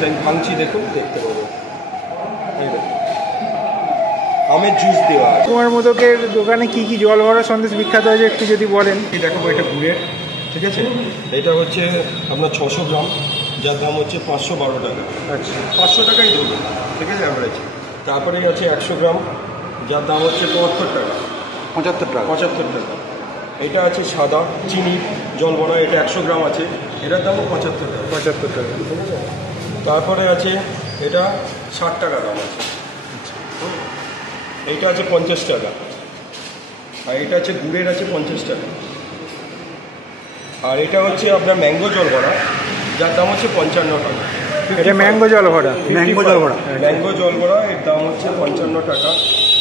আছে, আমি ভাঙছি, দেখুন, দেখতে পাবো। আমের জুস দেওয়া আছে। কুমার মোদকের দোকানে কি কি জল ভরা সন্দেশ বিখ্যাত আছে একটু যদি বলেন। দেখাবো, এটা গুড়ের, ঠিক আছে। এটা হচ্ছে আপনার 600 গ্রাম, যার দাম হচ্ছে 512 টাকা। আচ্ছা, 500 টাকাই ধরুন, ঠিক আছে, অ্যাভারেজ। তারপরে আছে 100 গ্রাম, যার দাম হচ্ছে 75 টাকা। 75 টাকা। এটা আছে সাদা চিনি জল ভরা, এটা 100 গ্রাম আছে, এটার দামও 75 টাকা। 75 টাকা। তারপরে আছে এটা 60 টাকা দাম আছে। এইটা আছে 50 টাকা। আর এটা আছে গুড়ের, আছে 50 টাকা। আর এটা হচ্ছে আপনার ম্যাঙ্গো জল ভরা, যার দাম হচ্ছে 55 টাকা। এটা ম্যাঙ্গো জল ভরা। ম্যাঙ্গো জল ভরা, এর দাম হচ্ছে 55 টাকা।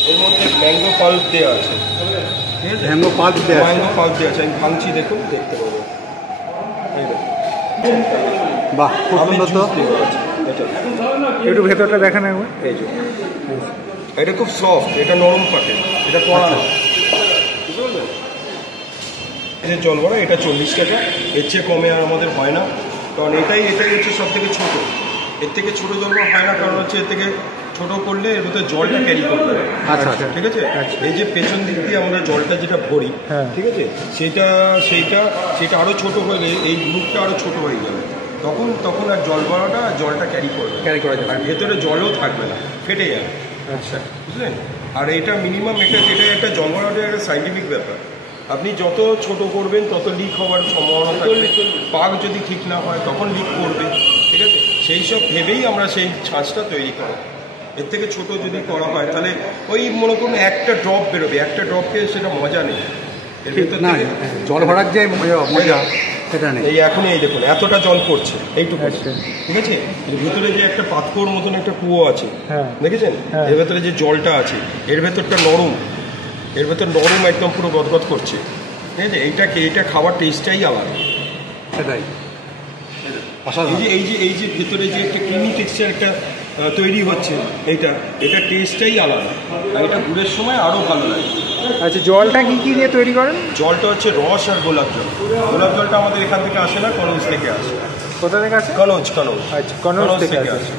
এর মধ্যে ম্যাঙ্গো পাল্প দেওয়া আছে, ঠিক আছে। ম্যাঙ্গো পাল্প দেওয়া আছে, আমি ভাঙছি, দেখুন, দেখতে পাবো। বাহ, খুব সুন্দর তো। একটু ভেতরটা দেখেন একবার। এই যে এটা খুব সফট, এটা নরম পাটে, এটা কড়া না, বুঝতে পারলেন। এই যে জল ভরা, এটা 40 টাকা। এর চেয়ে কমে আর আমাদের হয় না, কারণ এটাই হচ্ছে সব থেকে ছোটো। এর থেকে ছোটো জল ভরা হয় না, কারণ হচ্ছে এর থেকে ছোটো করলে এর ভিতরে জলটা ক্যারি করবে। আচ্ছা, ঠিক আছে। এই যে পেছন দিক দিয়ে আমরা জলটা যেটা ভরি, ঠিক আছে, সেটা আরও ছোটো হয়ে গেলে এই গ্রুপটা আরও ছোটো হয়ে যাবে। তখন আর জলটা ক্যারি করা যাবে, আর ভেতরে জলও থাকবে না, ফেটে যাবে। আচ্ছা, বুঝলেন। আর এটা মিনিমাম, যেটা একটা জল ভরাটা একটা সাইন্টিফিক ব্যাপার। আপনি যত ছোট করবেন তত লিক হওয়ার সম্ভাবনা থাকবে। পাক যদি ঠিক না হয় তখন লিক করবে, ঠিক আছে। সেই সব ভেবেই আমরা সেই ছাঁচটা তৈরি করি। এর থেকে ছোট যদি করা হয় তাহলে ওই মনে করুন একটা ড্রপ বেরোবে, একটা ড্রপে সেটা মজা নেই। এর ভিতর থেকে জল ভরার যে মজা সেটা নেই। এই এখনই এই দেখুন এতটা জল পড়ছে, এইটুকু, ঠিক আছে। এর ভিতরে যে একটা পাথর মতন একটা কুয়ো আছে, দেখেছেন, এর ভেতরে যে জলটা আছে, এর ভেতরটা নরম, একদম পুরো গদগদ করছে, ঠিক আছে। এইটা খাবার টেস্টটাই আলাদা, সেটাই। এই যে ভেতরে যে একটা ক্রিমি টেক্সচার একটা তৈরি হচ্ছে, এটা টেস্টটাই আলাদা। আর এটা গুড়ের সময় আরও ভালো লাগে। আচ্ছা, জলটা কি দিয়ে তৈরি করেন? জলটা হচ্ছে রস আর গোলাপ জল। গোলাপ জলটা আমাদের এখান থেকে আসে না, কনৌজ থেকে আসে। কোথা থেকে আসে? কনৌজ। আচ্ছা, কনৌজ থেকে আসে।